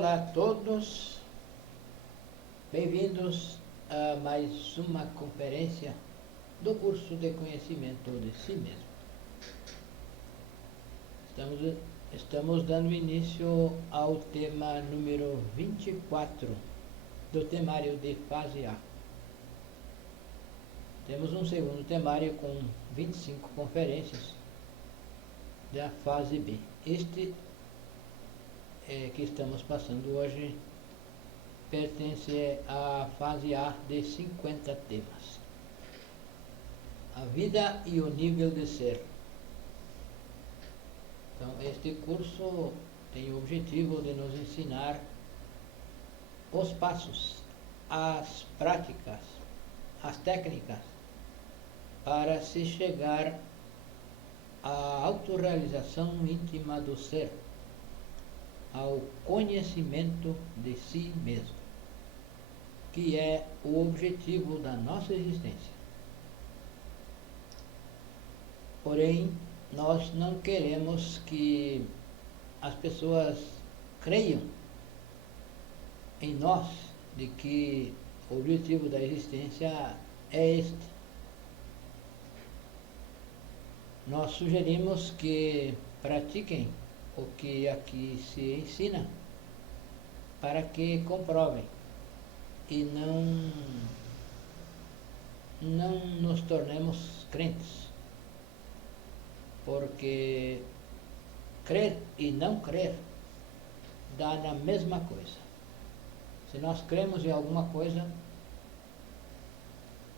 Olá a todos, bem-vindos a mais uma conferência do curso de conhecimento de si mesmo. Estamos dando início ao tema número 24 do temário de fase A. Temos um segundo temário com 25 conferências da fase B. Este que estamos passando hoje pertence à fase A de 50 temas. A vida e o nível de ser. Então, este curso tem o objetivo de nos ensinar os passos, as práticas, as técnicas para se chegar à autorrealização íntima do ser, ao conhecimento de si mesmo, que é o objetivo da nossa existência. Porém, nós não queremos que as pessoas creiam em nós de que o objetivo da existência é este. Nós sugerimos que pratiquem o que aqui se ensina para que comprovem e não nos tornemos crentes, porque crer e não crer dá na mesma coisa. Se nós cremos em alguma coisa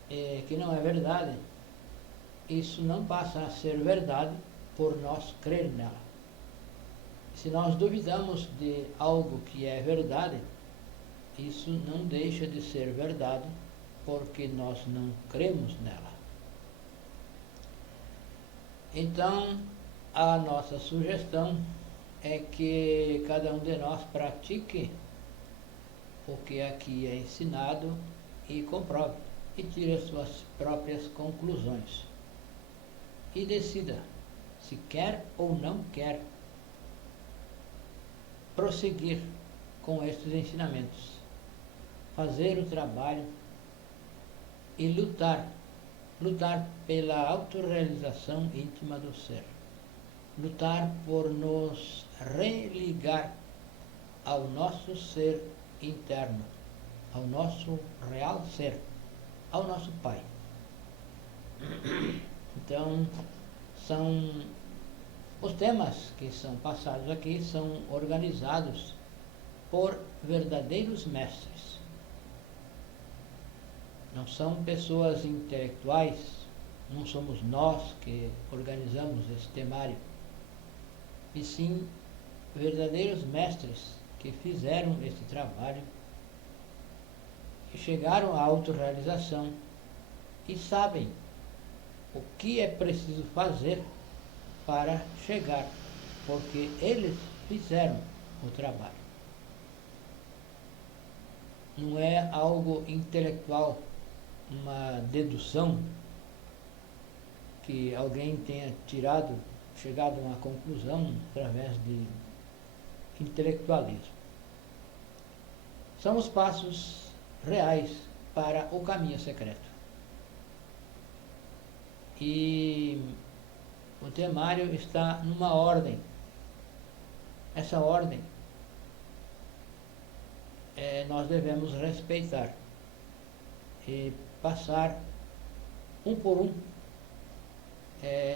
que não é verdade, isso não passa a ser verdade por nós crer nela. Se nós duvidamos de algo que é verdade, isso não deixa de ser verdade porque nós não cremos nela. Então, a nossa sugestão é que cada um de nós pratique o que aqui é ensinado e comprove e tire as suas próprias conclusões e decida se quer ou não quer prosseguir com estes ensinamentos, fazer o trabalho e lutar pela autorrealização íntima do ser, lutar por nos religar ao nosso ser interno, ao nosso real ser, ao nosso Pai. Então, os temas que são passados aqui são organizados por verdadeiros mestres. Não são pessoas intelectuais, não somos nós que organizamos esse temário, e sim verdadeiros mestres que fizeram esse trabalho e chegaram à autorrealização e sabem o que é preciso fazer para chegar, porque eles fizeram o trabalho. Não é algo intelectual, uma dedução que alguém tenha chegado a uma conclusão através de intelectualismo. São os passos reais para o caminho secreto. E o temário está numa ordem. Essa ordem nós devemos respeitar e passar um por um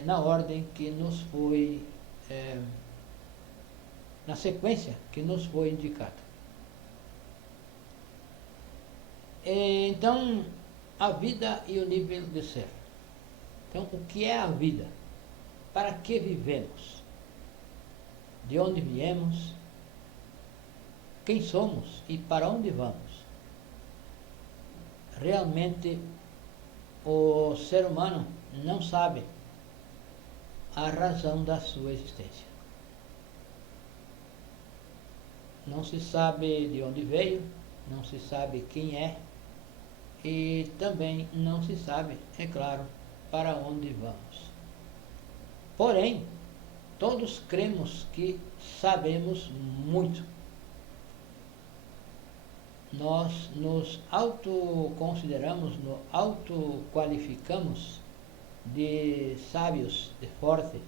na ordem que nos foi, na sequência que nos foi indicada. Então, a vida e o nível de ser. Então, o que é a vida? Para que vivemos? De onde viemos? Quem somos e para onde vamos? Realmente, o ser humano não sabe a razão da sua existência. Não se sabe de onde veio, não se sabe quem é, e também não se sabe, é claro, para onde vamos. Porém, todos cremos que sabemos muito. nós nos autoconsideramos, nos autoqualificamos de sábios, de forte,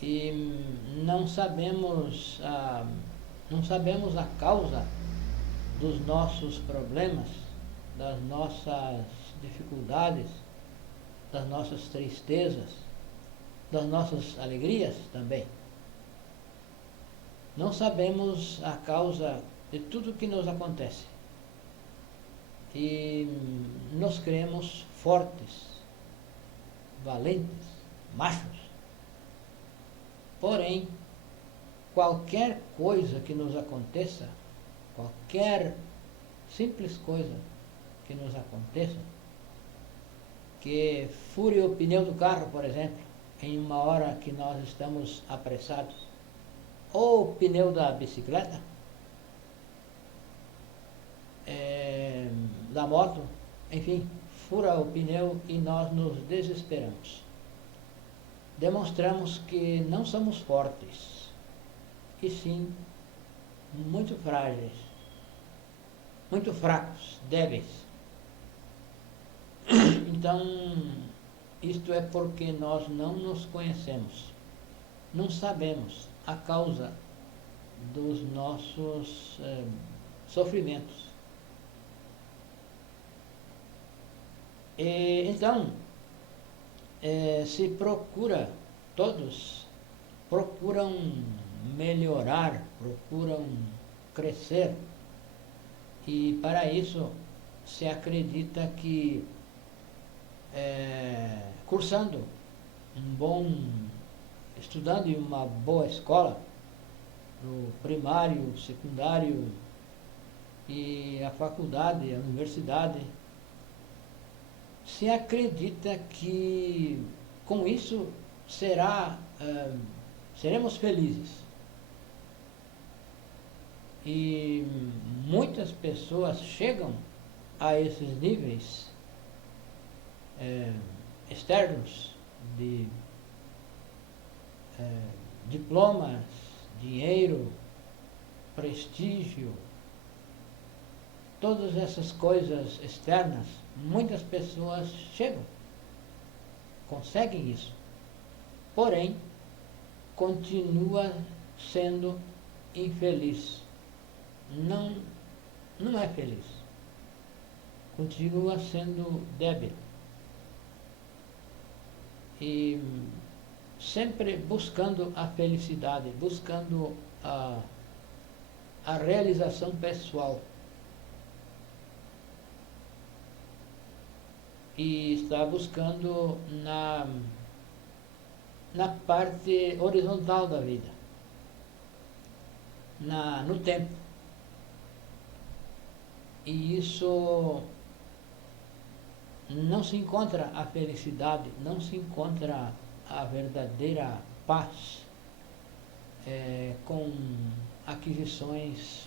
e não sabemos a causa dos nossos problemas, das nossas dificuldades, das nossas tristezas, das nossas alegrias também. Não sabemos a causa de tudo que nos acontece. E nos cremos fortes, valentes, machos. Porém, qualquer coisa que nos aconteça, qualquer simples coisa que nos aconteça, que fure o pneu do carro, por exemplo, em uma hora que nós estamos apressados, ou o pneu da bicicleta, da moto, enfim, fura o pneu e nós nos desesperamos. Demonstramos que não somos fortes, e sim muito frágeis, muito fracos, débeis. Então, isto é porque nós não nos conhecemos, não sabemos a causa dos nossos sofrimentos. E, então, todos procuram melhorar, procuram crescer, e para isso se acredita que cursando estudando em uma boa escola, no primário, secundário e a faculdade, a universidade, se acredita que com isso seremos felizes. E muitas pessoas chegam a esses níveis externos de diplomas, dinheiro, prestígio, todas essas coisas externas. Muitas pessoas chegam, conseguem isso, porém continua sendo infeliz, não é feliz, continua sendo débil e sempre buscando a felicidade, buscando a realização pessoal. E está buscando na parte horizontal da vida, no tempo. E isso não se encontra a felicidade, não se encontra a verdadeira paz com aquisições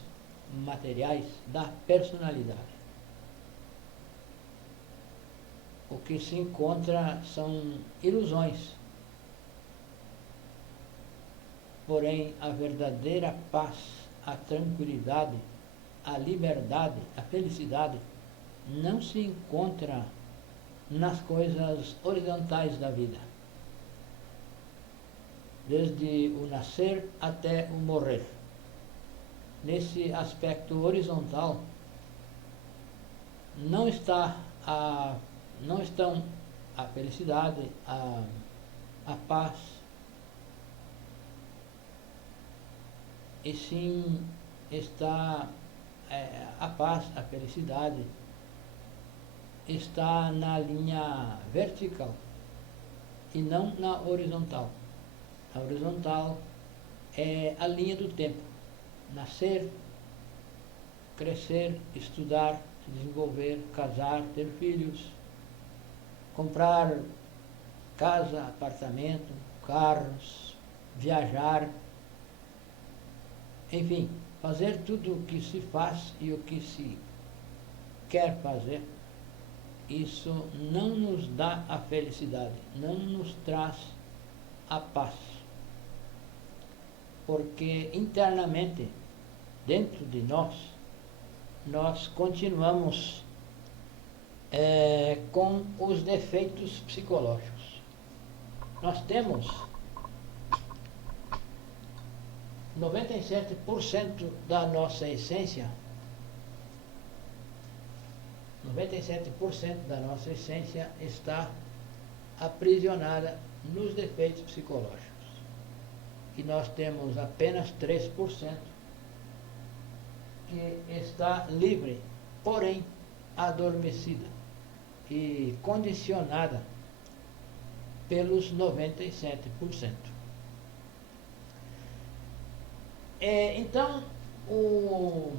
materiais da personalidade. O que se encontra são ilusões. Porém, a verdadeira paz, a tranquilidade, a liberdade, a felicidade, não se encontra nas coisas horizontais da vida. Desde o nascer até o morrer. Nesse aspecto horizontal, não estão a felicidade, a paz, e sim está a paz, a felicidade, está na linha vertical e não na horizontal. A horizontal é a linha do tempo: nascer, crescer, estudar, se desenvolver, casar, ter filhos, comprar casa, apartamento, carros, viajar, enfim, fazer tudo o que se faz e o que se quer fazer. Isso não nos dá a felicidade, não nos traz a paz, porque internamente dentro de nós continuamos com os defeitos psicológicos. Nós temos 97% da nossa essência, 97% da nossa essência está aprisionada nos defeitos psicológicos. E nós temos apenas 3% que está livre, porém adormecida e condicionada pelos 97%. Então, o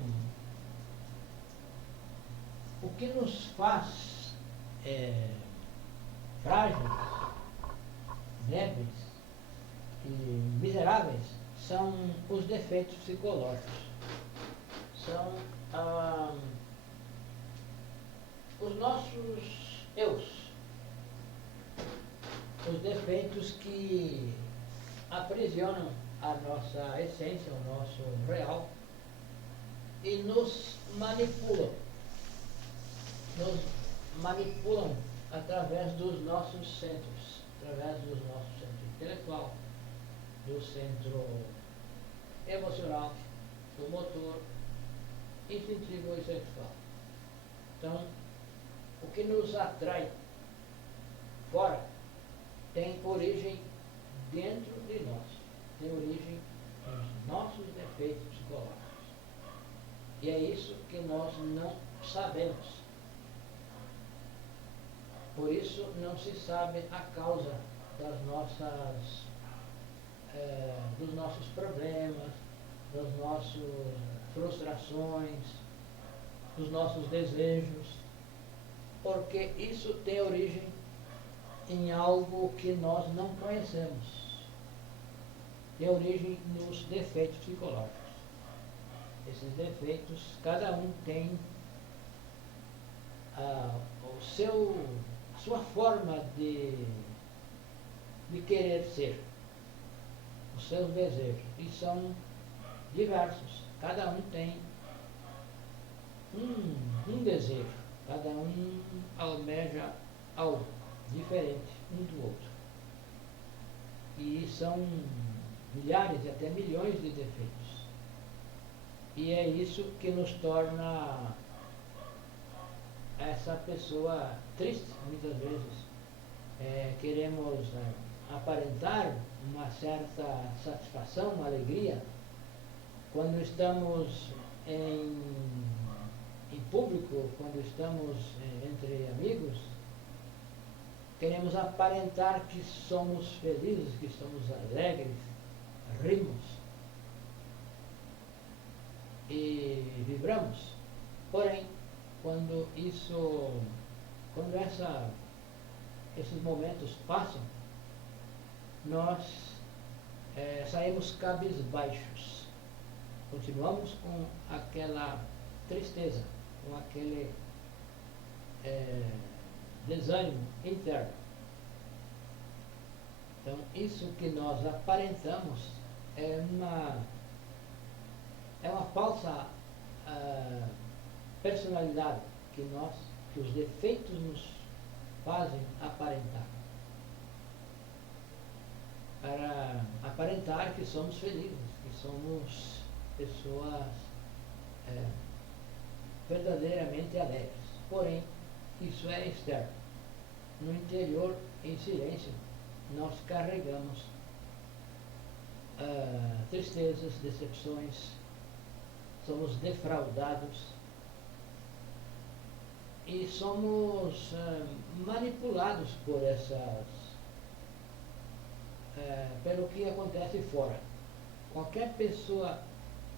que nos faz frágeis, débeis e miseráveis são os defeitos psicológicos. São os nossos eus, os defeitos que aprisionam a nossa essência, o nosso real, e nos manipulam através dos nossos centros, através do nosso centro intelectual, do centro emocional, do motor, instintivo e sexual. Então, o que nos atrai fora tem origem dentro de nós, tem origem nos nossos defeitos psicológicos. E é isso que nós não sabemos. Por isso não se sabe a causa das dos nossos problemas, das nossas frustrações, dos nossos desejos, porque isso tem origem em algo que nós não conhecemos. Tem origem nos defeitos psicológicos. Esses defeitos, cada um tem a sua forma de querer ser, os seus desejos, e são diversos. Cada um tem um desejo, cada um almeja algo diferente um do outro. E são milhares e até milhões de defeitos. E é isso que nos torna essa pessoa triste, muitas vezes. Queremos aparentar uma certa satisfação, uma alegria, quando estamos em público, quando estamos entre amigos. Queremos aparentar que somos felizes, que somos alegres, rimos e vibramos. Porém, quando esses momentos passam, nós saímos cabisbaixos. Continuamos com aquela tristeza, com aquele desânimo interno. Então, isso que nós aparentamos é uma falsa personalidade que os defeitos nos fazem aparentar. Para aparentar que somos felizes, que somos pessoas verdadeiramente alegres. Porém, isso é externo. No interior, em silêncio, nós carregamos tristezas, decepções, somos defraudados e somos manipulados pelo que acontece fora. Qualquer pessoa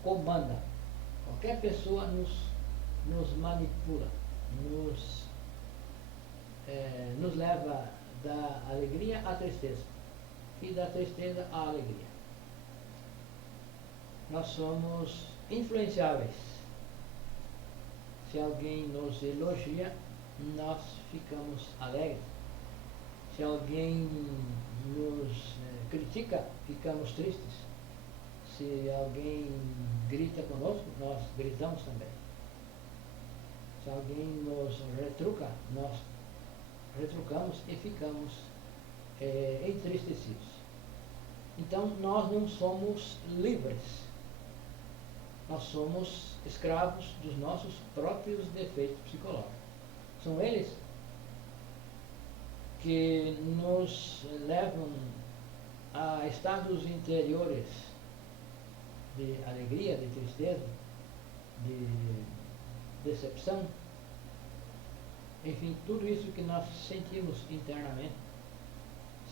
comanda, qualquer pessoa nos manipula, nos leva da alegria à tristeza e da tristeza à alegria. Nós somos influenciáveis. Se alguém nos elogia, nós ficamos alegres. Se alguém nos critica, ficamos tristes. Se alguém grita conosco, nós gritamos também. Se alguém nos retruca, nós retrucamos e ficamos entristecidos. Então, nós não somos livres. Nós somos escravos dos nossos próprios defeitos psicológicos. São eles que nos levam a estados interiores de alegria, de tristeza, de decepção. Enfim, tudo isso que nós sentimos internamente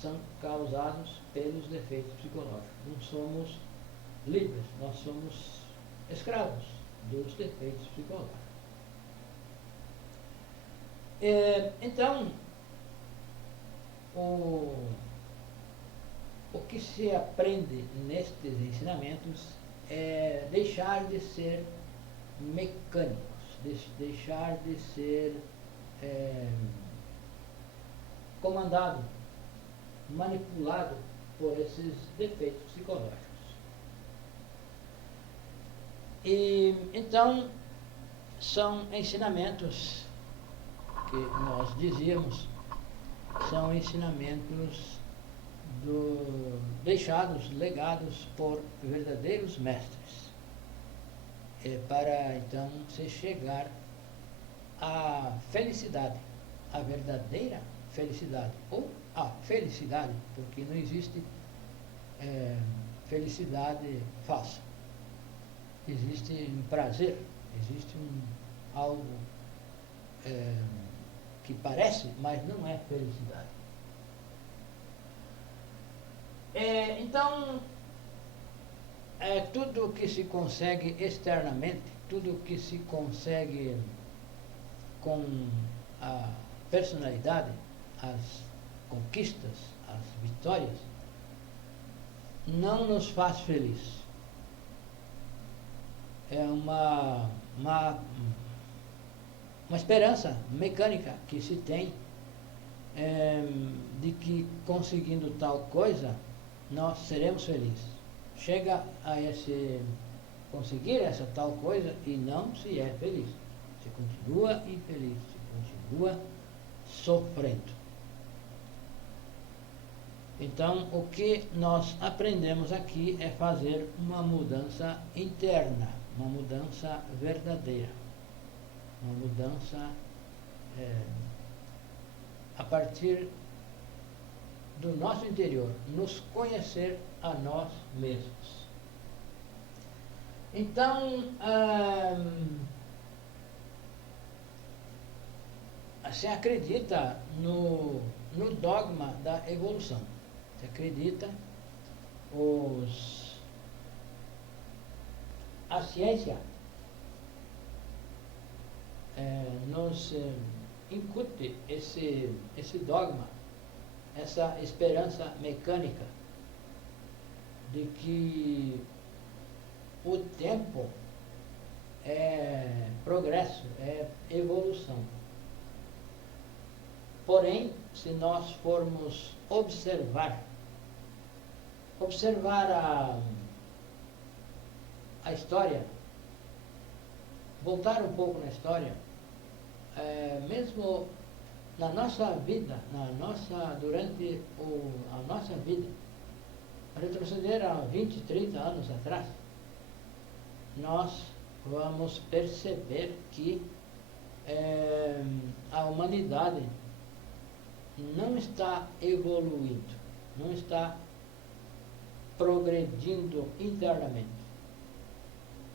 são causados pelos defeitos psicológicos. Não somos livres, nós somos escravos dos defeitos psicológicos. Então, o que se aprende nestes ensinamentos é deixar de ser mecânicos, deixar de ser comandado, manipulado por esses defeitos psicológicos. E então são ensinamentos que nós dizíamos, são ensinamentos deixados, legados por verdadeiros mestres, para então se chegar à felicidade, à verdadeira felicidade, ou a felicidade, porque não existe felicidade falsa. Existe um prazer, existe algo que parece, mas não é felicidade. Então, tudo que se consegue externamente, tudo que se consegue com a personalidade, as conquistas, as vitórias, não nos faz feliz. É uma esperança mecânica que se tem de que conseguindo tal coisa nós seremos felizes. Chega a conseguir essa tal coisa e não se é feliz. Se continua infeliz, se continua sofrendo. Então, o que nós aprendemos aqui é fazer uma mudança interna, uma mudança verdadeira, uma mudança a partir do nosso interior, nos conhecer a nós mesmos. Então, se acredita no dogma da evolução. Se acredita, a ciência nos incute esse dogma, essa esperança mecânica de que o tempo é progresso, é evolução. Porém, se nós formos observar a história, voltar um pouco na história, mesmo na nossa vida, durante a nossa vida, retroceder a 20, 30 anos atrás, nós vamos perceber que a humanidade não está evoluindo, não está progredindo internamente.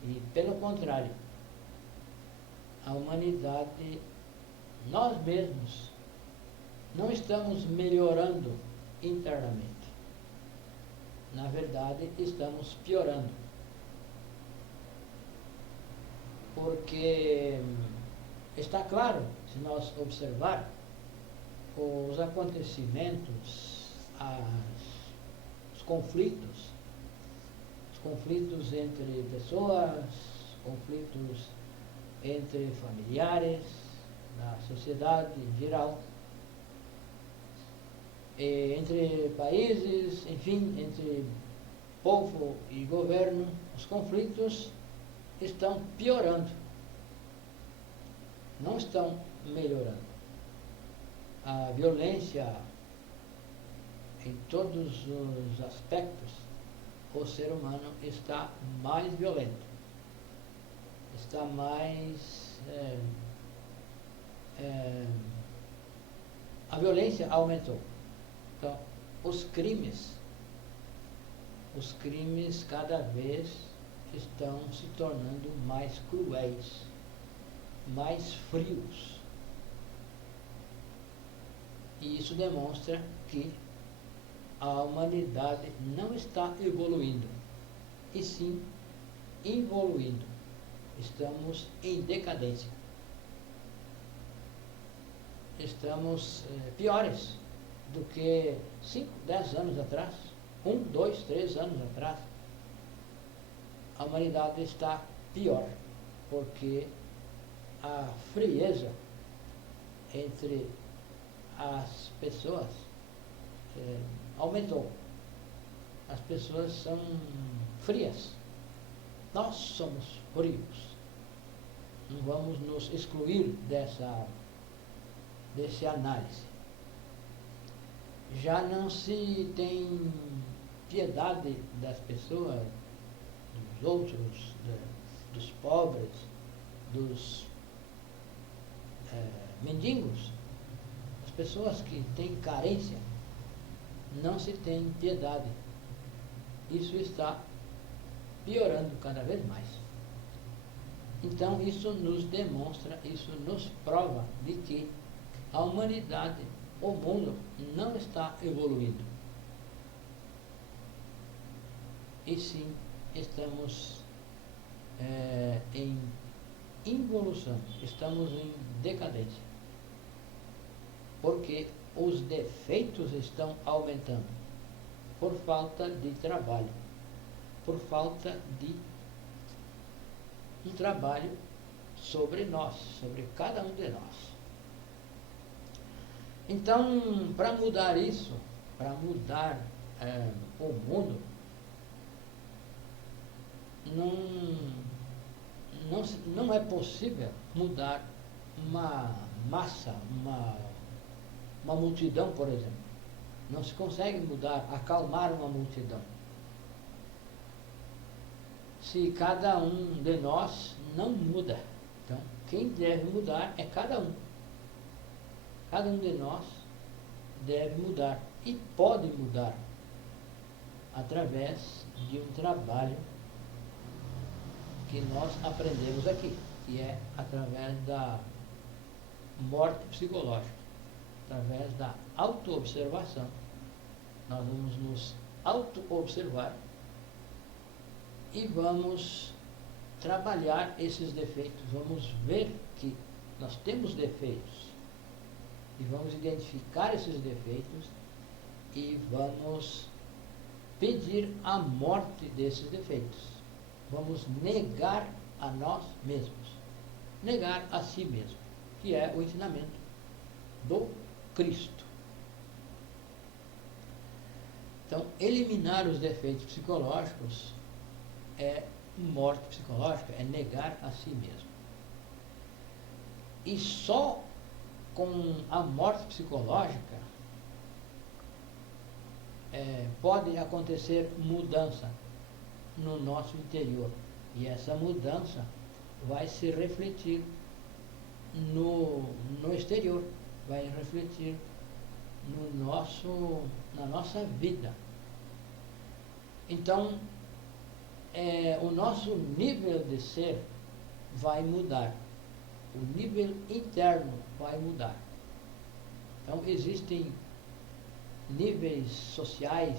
E, pelo contrário, a humanidade, nós mesmos, não estamos melhorando internamente. Na verdade, estamos piorando. Porque está claro, se nós observar, os acontecimentos, os conflitos entre pessoas, conflitos entre familiares, na sociedade em geral, entre países, enfim, entre povo e governo, os conflitos estão piorando, não estão melhorando. A violência, em todos os aspectos, o ser humano está mais violento, está mais... a violência aumentou. Então, os crimes cada vez estão se tornando mais cruéis, mais frios. E isso demonstra que a humanidade não está evoluindo, e sim involuindo. Estamos em decadência. Estamos piores do que 5, 10 anos atrás, 1, 2, 3 anos atrás. A humanidade está pior, porque a frieza entre as pessoas aumentou. As pessoas são frias. Nós somos frios. Não vamos nos excluir desse análise. Já não se tem piedade das pessoas, dos outros, dos pobres, dos mendigos. As pessoas que têm carência, não se tem piedade. Isso está piorando cada vez mais. Então isso nos demonstra, isso nos prova de que a humanidade, o mundo, não está evoluindo. E sim, estamos em involução, estamos em decadência. Porque os defeitos estão aumentando por falta de trabalho, por falta de um trabalho sobre nós, sobre cada um de nós. Então, para mudar isso, para mudar o mundo, não é possível mudar uma massa, uma multidão, por exemplo. Não se consegue mudar, acalmar uma multidão. Se cada um de nós não muda. Então, quem deve mudar é cada um. Cada um de nós deve mudar e pode mudar através de um trabalho que nós aprendemos aqui, que é através da morte psicológica, através da autoobservação. Nós vamos nos auto-observar e vamos trabalhar esses defeitos. Vamos ver que nós temos defeitos e vamos identificar esses defeitos e vamos pedir a morte desses defeitos. Vamos negar a nós mesmos, negar a si mesmo, que é o ensinamento do Cristo. Então, eliminar os defeitos psicológicos é morte psicológica, é negar a si mesmo. E só com a morte psicológica pode acontecer mudança no nosso interior. E essa mudança vai se refletir no exterior, vai refletir na nossa vida. Então, o nosso nível de ser vai mudar. O nível interno vai mudar. Então, existem níveis sociais,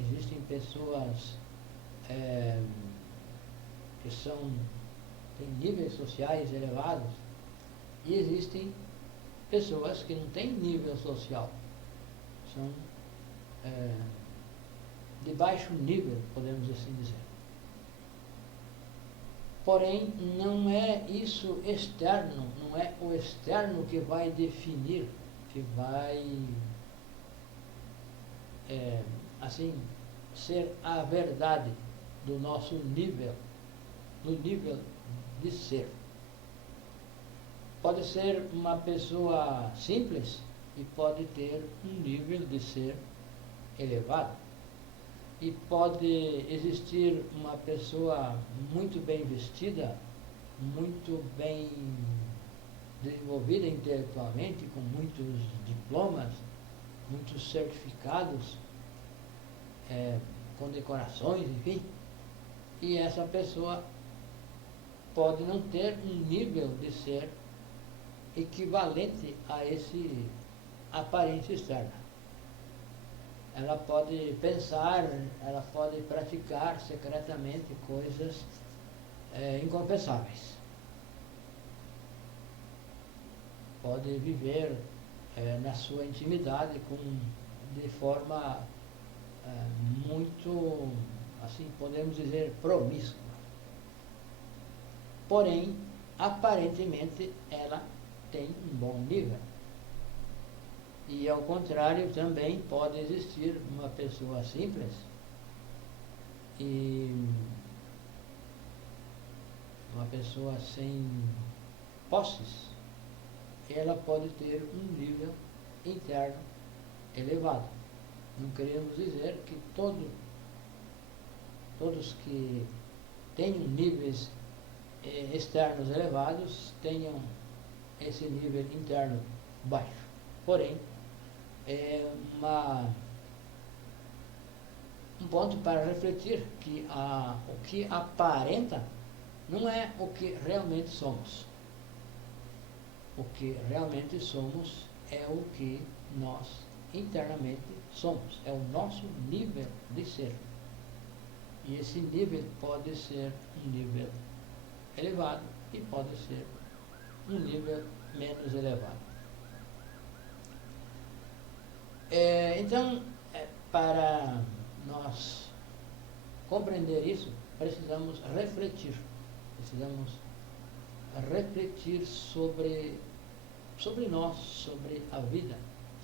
existem pessoas que têm níveis sociais elevados e existem pessoas que não têm nível social, são de baixo nível, podemos assim dizer. Porém, não é isso externo, não é o externo que vai definir, que vai, assim, ser a verdade do nosso nível no nível de ser. Pode ser uma pessoa simples e pode ter um nível de ser elevado. E pode existir uma pessoa muito bem vestida, muito bem desenvolvida intelectualmente, com muitos diplomas, muitos certificados, condecorações, enfim. E essa pessoa pode não ter um nível de ser equivalente a esse aparência externa. Ela pode pensar, ela pode praticar secretamente coisas inconfessáveis. Pode viver na sua intimidade de forma muito, assim podemos dizer, promíscua. Porém, aparentemente, ela tem um bom nível. E ao contrário, também pode existir uma pessoa simples e uma pessoa sem posses, ela pode ter um nível interno elevado. Não queremos dizer que todos que tenham níveis externos elevados tenham esse nível interno baixo. Porém, é um ponto para refletir que o que aparenta não é o que realmente somos. O que realmente somos é o que nós internamente somos. É o nosso nível de ser. E esse nível pode ser um nível elevado e pode ser um nível menos elevado. Então, para nós compreender isso, precisamos refletir sobre nós, sobre a vida,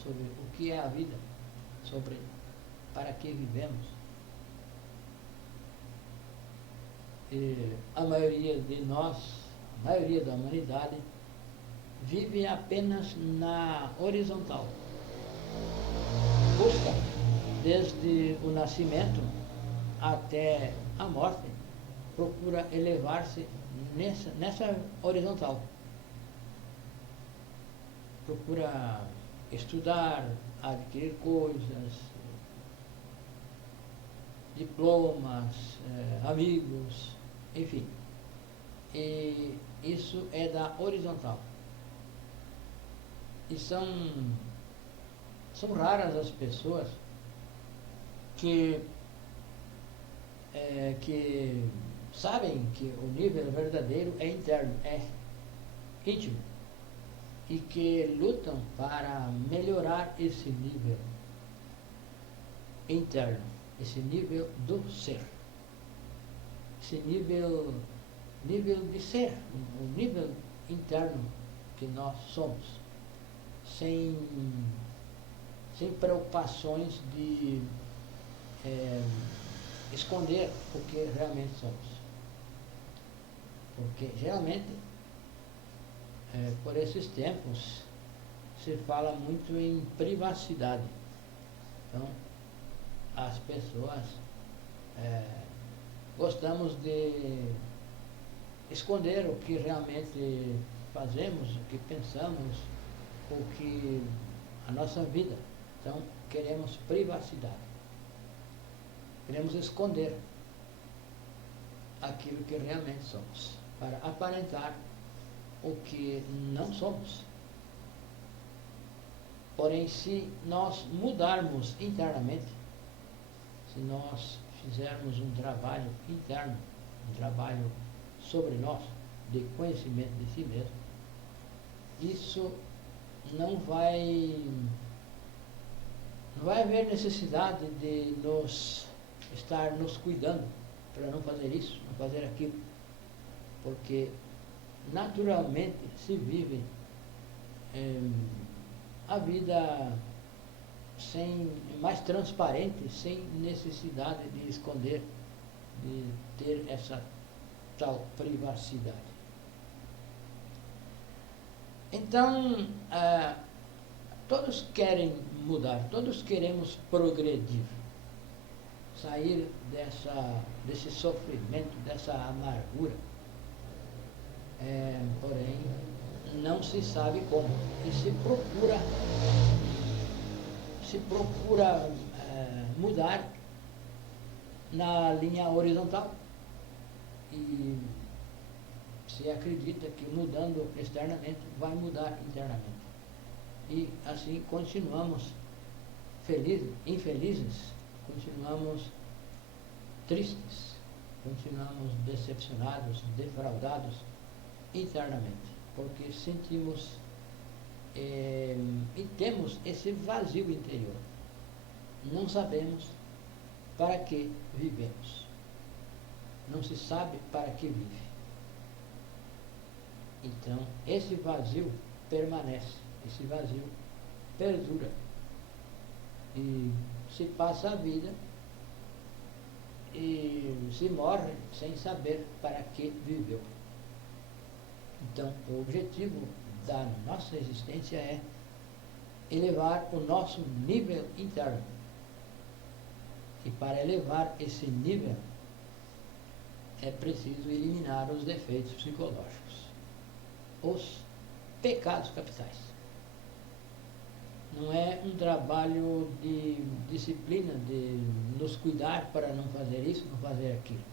sobre o que é a vida, sobre para que vivemos. A maioria de nós, a maioria da humanidade, vive apenas na horizontal. Busca, desde o nascimento até a morte, procura elevar-se nessa horizontal. Procura estudar, adquirir coisas, diplomas, amigos, enfim. E isso é da horizontal. E são raras as pessoas que sabem que o nível verdadeiro é interno, é íntimo, e que lutam para melhorar esse nível interno, esse nível do ser, esse nível de ser, o nível interno que nós somos, sem preocupações de esconder o que realmente somos. Porque geralmente, por esses tempos, se fala muito em privacidade. Então, as pessoas gostamos de esconder o que realmente fazemos, o que pensamos, o que a nossa vida. Então, queremos privacidade. Queremos esconder aquilo que realmente somos, para aparentar o que não somos. Porém, se nós mudarmos internamente, se nós fizermos um trabalho interno, um trabalho sobre nós, de conhecimento de si mesmo, isso não vai haver necessidade de estar nos cuidando para não fazer isso, não fazer aquilo, porque naturalmente se vive a vida mais transparente, sem necessidade de esconder, de ter tal privacidade. Então, todos querem mudar, todos queremos progredir, sair desse sofrimento, dessa amargura, porém não se sabe como, e se procura mudar na linha horizontal, e se acredita que mudando externamente vai mudar internamente. E assim continuamos infelizes, continuamos tristes, continuamos decepcionados, defraudados internamente, porque sentimos e temos esse vazio interior. Não sabemos para que vivemos. Não se sabe para que vive. Então, esse vazio permanece, esse vazio perdura. E se passa a vida e se morre sem saber para que viveu. Então, o objetivo da nossa existência é elevar o nosso nível interno. E para elevar esse nível, é preciso eliminar os defeitos psicológicos, os pecados capitais. Não é um trabalho de disciplina, de nos cuidar para não fazer isso, não fazer aquilo.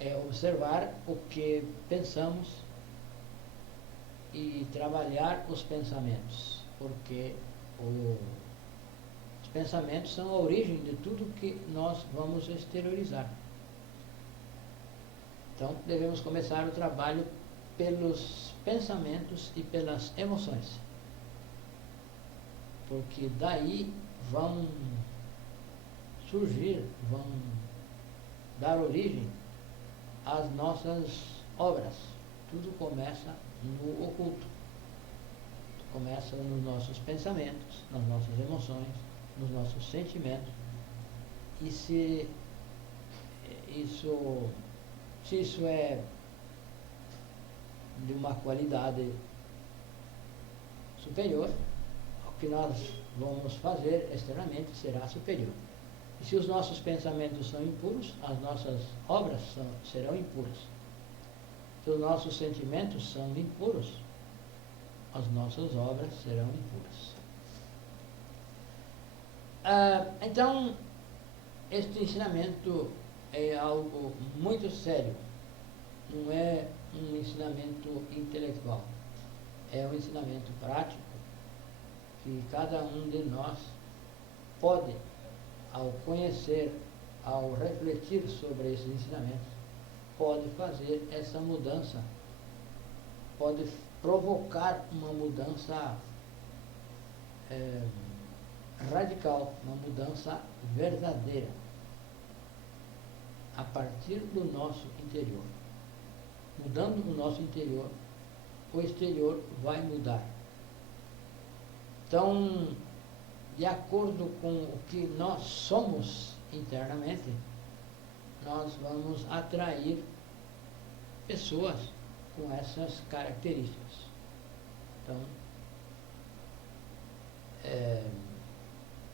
É observar o que pensamos e trabalhar os pensamentos, porque os pensamentos são a origem de tudo que nós vamos exteriorizar. Então, devemos começar o trabalho pelos pensamentos e pelas emoções, porque daí vão surgir, vão dar origem às nossas obras. Tudo começa no oculto. Tudo começa nos nossos pensamentos, nas nossas emoções, nos nossos sentimentos. E se isso é de uma qualidade superior, o que nós vamos fazer externamente será superior. E se os nossos pensamentos são impuros, as nossas obras serão impuras. Se os nossos sentimentos são impuros, as nossas obras serão impuras. Então, este ensinamento é algo muito sério. Não é um ensinamento intelectual. É um ensinamento prático que cada um de nós pode, ao conhecer, ao refletir sobre esses ensinamentos, pode fazer essa mudança, pode provocar uma mudança radical, uma mudança verdadeira, a partir do nosso interior. Mudando o nosso interior, o exterior vai mudar. Então, de acordo com o que nós somos internamente, nós vamos atrair pessoas com essas características. Então,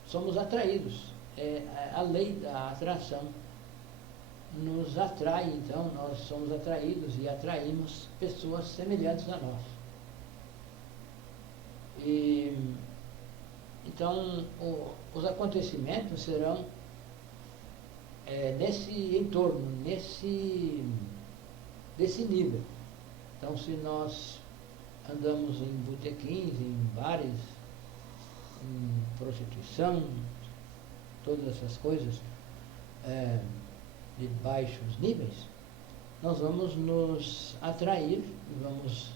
somos atraídos. A lei da atração nos atrai, então nós somos atraídos e atraímos pessoas semelhantes a nós. Então, os acontecimentos serão nesse entorno, desse nível. Então, se nós andamos em botequins, em bares, em prostituição, todas essas coisas de baixos níveis, nós vamos nos atrair, vamos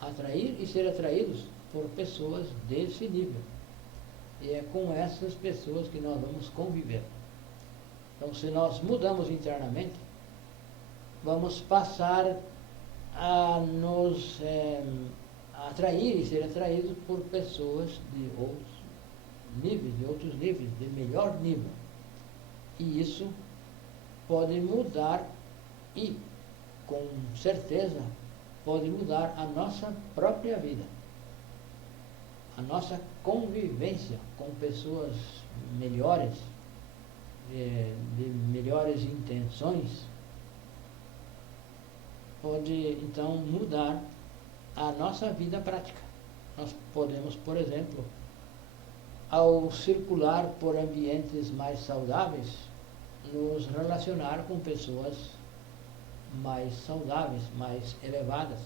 atrair e ser atraídos por pessoas desse nível. E é com essas pessoas que nós vamos conviver. Então, se nós mudamos internamente, vamos passar a nos atrair e ser atraídos por pessoas de outros níveis, de melhor nível. E isso pode mudar e, com certeza, pode mudar a nossa própria vida, a nossa convivência com pessoas melhores, de melhores intenções, pode então mudar a nossa vida prática. Nós podemos, por exemplo, ao circular por ambientes mais saudáveis, nos relacionar com pessoas mais saudáveis, mais elevadas,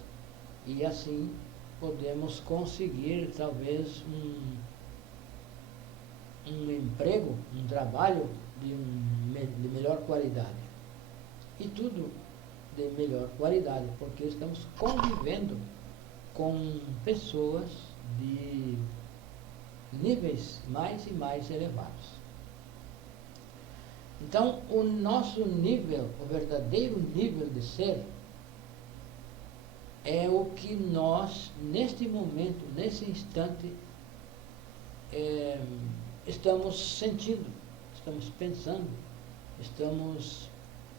e assim podemos conseguir talvez um emprego, um trabalho de melhor qualidade. E tudo de melhor qualidade, porque estamos convivendo com pessoas de níveis mais e mais elevados. Então, o nosso nível, o verdadeiro nível de ser, é o que nós, neste momento, nesse instante, estamos sentindo, estamos pensando, estamos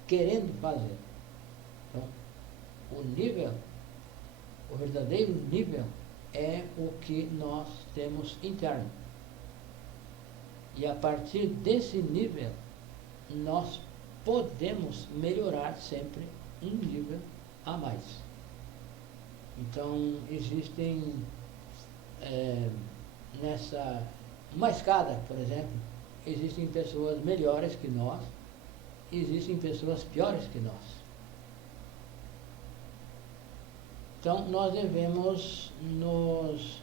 querendo fazer. Então, o nível, o verdadeiro nível, é o que nós temos interno. E a partir desse nível, nós podemos melhorar sempre um nível a mais. Então, existem uma escada, por exemplo, existem pessoas melhores que nós, existem pessoas piores que nós. Então, nós devemos nos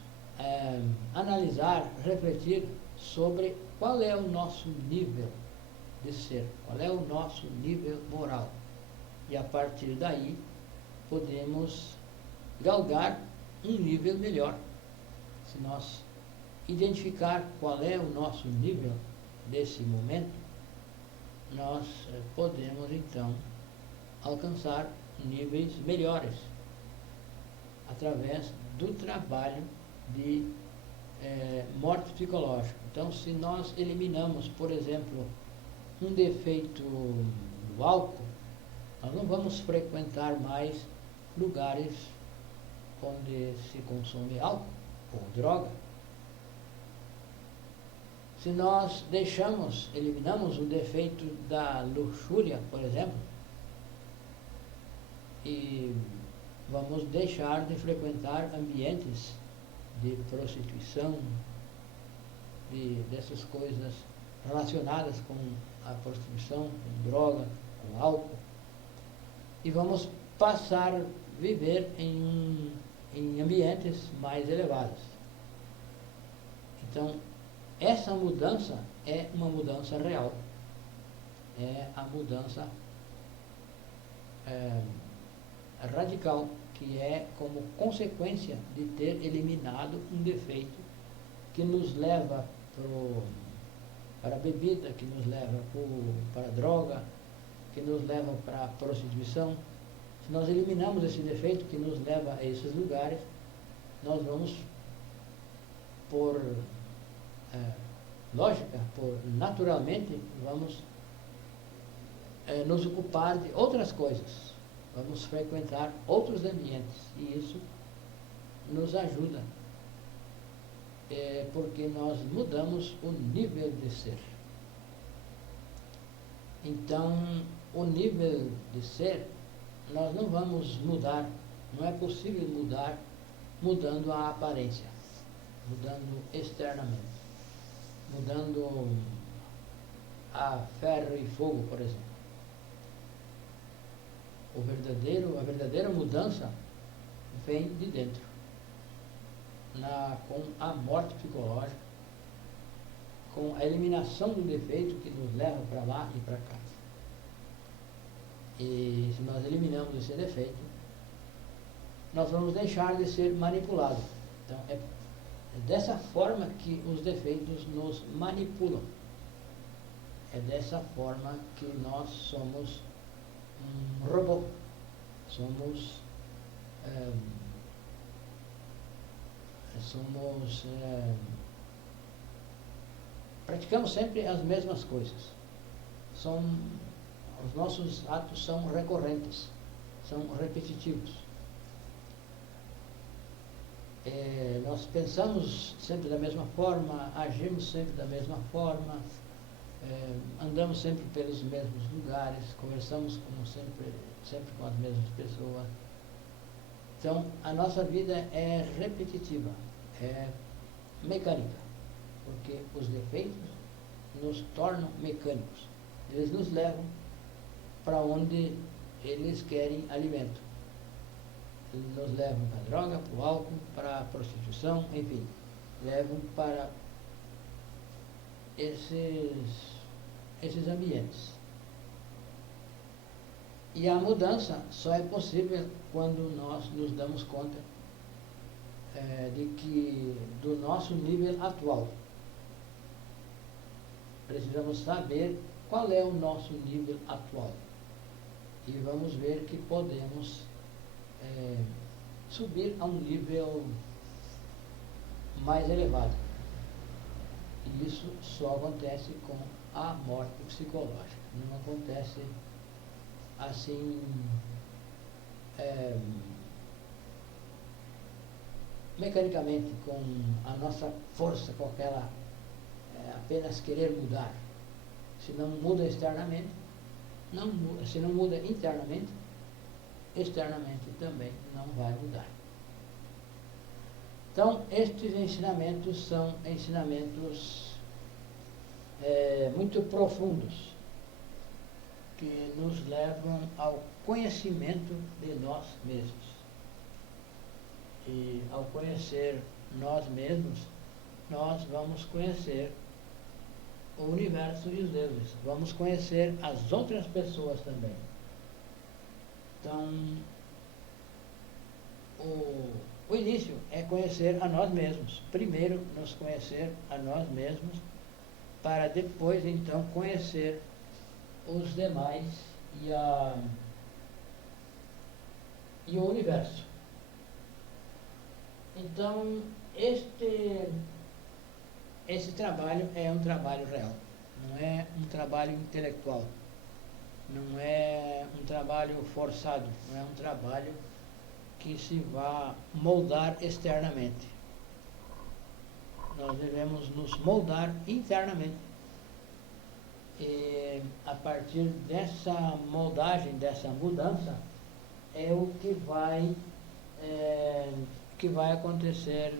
analisar, refletir sobre qual é o nosso nível de ser, qual é o nosso nível moral. E a partir daí, podemos galgar um nível melhor. Se nós identificar qual é o nosso nível desse momento, nós podemos então alcançar níveis melhores através do trabalho de morte psicológica. Então, se nós eliminamos, por exemplo, um defeito do álcool, nós não vamos frequentar mais lugares onde se consome álcool ou droga. Se nós eliminamos o defeito da luxúria, por exemplo, e vamos deixar de frequentar ambientes de prostituição, dessas coisas relacionadas com a prostituição, com droga, com álcool, e vamos passar a viver em ambientes mais elevados. Então, essa mudança é uma mudança real, é a mudança radical, que é como consequência de ter eliminado um defeito que nos leva para a bebida, que nos leva para a droga, que nos leva para a prostituição. Se nós eliminamos esse defeito que nos leva a esses lugares, nós vamos, por lógica, naturalmente, vamos nos ocupar de outras coisas. Vamos frequentar outros ambientes, e isso nos ajuda, porque nós mudamos o nível de ser. Então, o nível de ser, nós não vamos mudar, não é possível mudar mudando a aparência, mudando externamente, mudando a ferro e fogo, por exemplo. A verdadeira mudança vem de dentro, com a morte psicológica, com a eliminação do defeito que nos leva para lá e para cá. E se nós eliminamos esse defeito, nós vamos deixar de ser manipulados. Então, é dessa forma que os defeitos nos manipulam. É dessa forma que nós somos um robô. Praticamos sempre as mesmas coisas. Os nossos atos são recorrentes, são repetitivos. Nós pensamos sempre da mesma forma, agimos sempre da mesma forma, andamos sempre pelos mesmos lugares, conversamos sempre com as mesmas pessoas. Então, a nossa vida é repetitiva, é mecânica, porque os defeitos nos tornam mecânicos. Eles nos levam para onde eles querem alimento. Eles nos levam para a droga, para o álcool, para a prostituição, enfim, levam para esses ambientes. E a mudança só é possível quando nós nos damos conta de que do nosso nível atual. Precisamos saber qual é o nosso nível atual. E vamos ver que podemos subir a um nível mais elevado. E isso só acontece com a morte psicológica. Não acontece assim mecanicamente, com a nossa força, com aquela apenas querer mudar. Se não muda externamente, se não muda internamente, externamente também não vai mudar. Então, estes ensinamentos são ensinamentos muito profundos, que nos levam ao conhecimento de nós mesmos. E ao conhecer nós mesmos, nós vamos conhecer o universo e os deuses. Vamos conhecer as outras pessoas também. Então, o início é conhecer a nós mesmos. Primeiro, nos conhecer a nós mesmos, para depois, então, conhecer os demais e o universo. Então, esse trabalho é um trabalho real, não é um trabalho intelectual, não é um trabalho forçado, não é um trabalho que se vá moldar externamente. Nós devemos nos moldar internamente. E a partir dessa moldagem, dessa mudança, é o que vai acontecer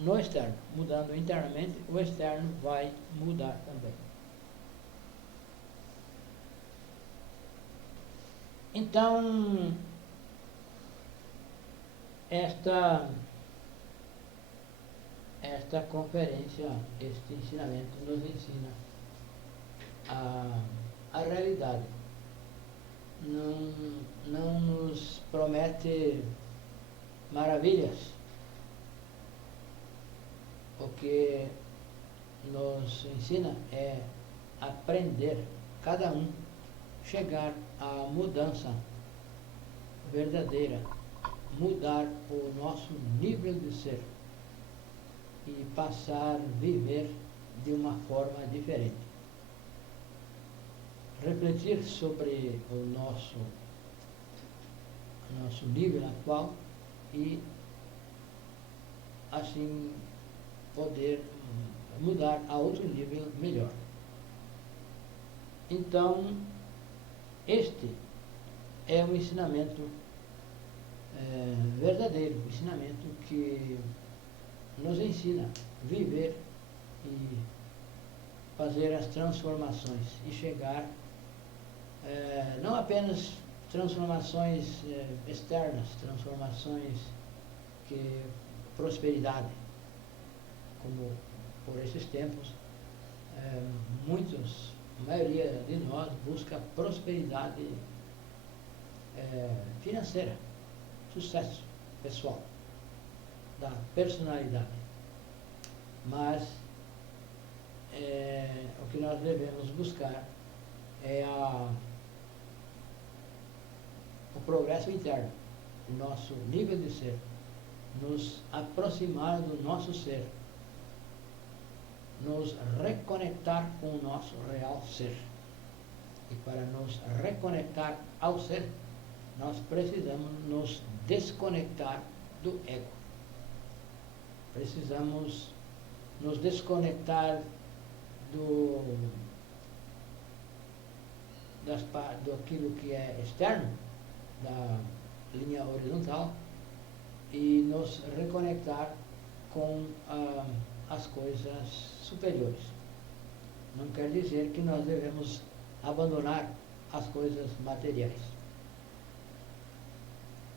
no externo. Mudando internamente, o externo vai mudar também. Então, esta conferência, este ensinamento nos ensina a realidade. Não nos promete maravilhas. O que nos ensina é aprender, cada um, chegar à mudança verdadeira, mudar o nosso nível de ser e passar a viver de uma forma diferente. Refletir sobre o nosso nível atual e assim poder mudar a outro nível melhor. Então, este é um ensinamento verdadeiro, um ensinamento que nos ensina a viver e fazer as transformações e chegar, não apenas transformações externas, transformações que prosperidade, como por esses tempos, a maioria de nós busca prosperidade financeira, sucesso pessoal, da personalidade. Mas o que nós devemos buscar é o progresso interno, o nosso nível de ser, nos aproximar do nosso ser, nos reconectar com o nosso real ser. para nos reconectar ao ser, nós precisamos nos desconectar do ego. Precisamos nos desconectar daquilo que é externo, da linha horizontal, e nos reconectar com as coisas superiores. Não quer dizer que nós devemos abandonar as coisas materiais.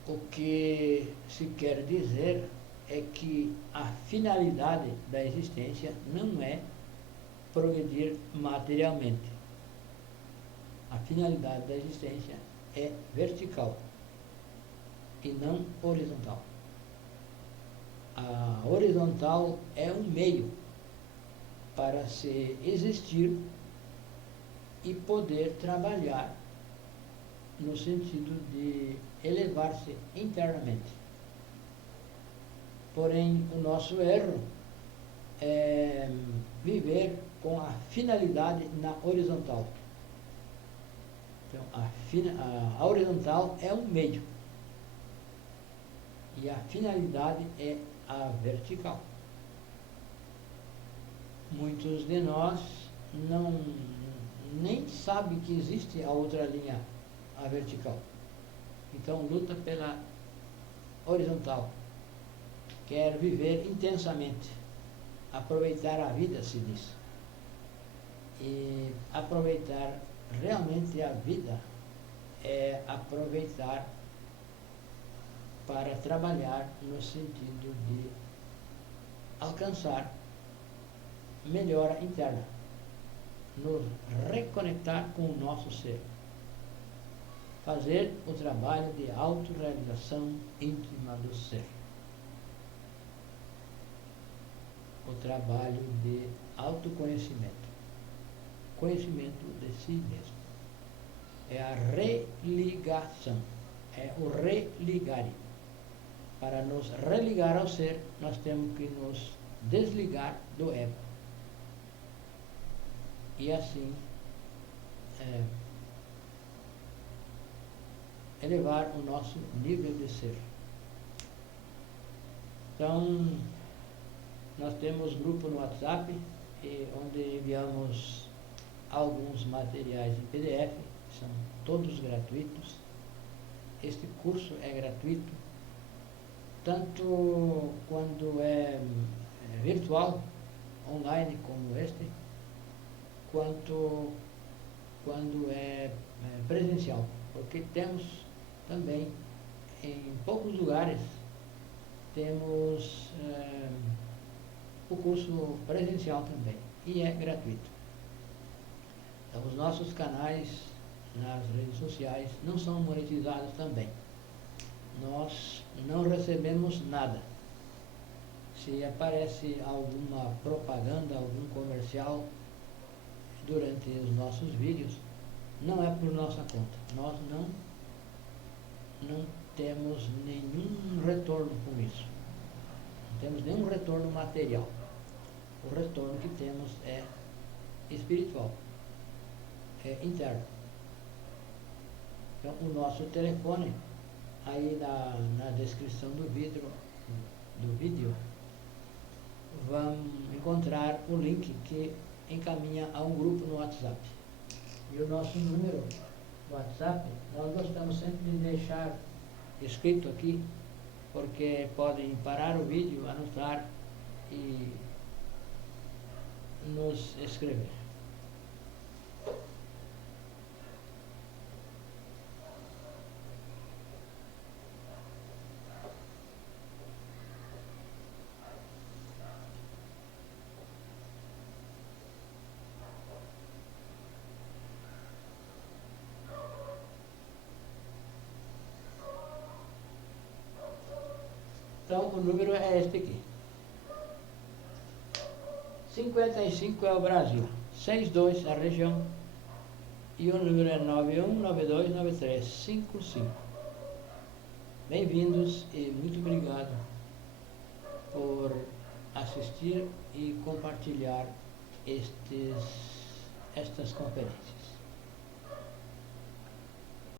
O que se quer dizer é que a finalidade da existência não é progredir materialmente. A finalidade da existência é vertical e não horizontal. A horizontal é um meio para se existir e poder trabalhar no sentido de elevar-se internamente. Porém, o nosso erro é viver com a finalidade na horizontal. Então, a horizontal é um meio e a finalidade é a vertical. Muitos de nós nem sabem que existe a outra linha, a vertical. Então luta pela horizontal. Quer viver intensamente, aproveitar a vida, se diz. E aproveitar realmente a vida é aproveitar para trabalhar no sentido de alcançar melhora interna, nos reconectar com o nosso ser, fazer o trabalho de autorrealização íntima do ser, o trabalho de autoconhecimento, conhecimento de si mesmo. É a religação, é o religar. Para nos religar ao ser, nós temos que nos desligar do ego. E assim, elevar o nosso nível de ser. Então, nós temos grupo no WhatsApp, onde enviamos alguns materiais em PDF, são todos gratuitos. Este curso é gratuito, tanto quando é virtual, online como este, quanto quando é presencial, porque temos também, em poucos lugares, temos o curso presencial também, e é gratuito. Então, os nossos canais nas redes sociais não são monetizados também. Nós não recebemos nada. Se aparece alguma propaganda, algum comercial durante os nossos vídeos, não é por nossa conta. Nós não temos nenhum retorno com isso. Não temos nenhum retorno material. O retorno que temos é espiritual, é interno. Então, o nosso telefone, aí na descrição do vídeo, vão encontrar o link que encaminha a um grupo no WhatsApp. E o nosso número do WhatsApp, nós gostamos sempre de deixar escrito aqui, porque podem parar o vídeo, anotar e nos escrever. Então, o número é este aqui. 55 é o Brasil, 62 a região, e o número é 91929355. Bem-vindos e muito obrigado por assistir e compartilhar estas conferências.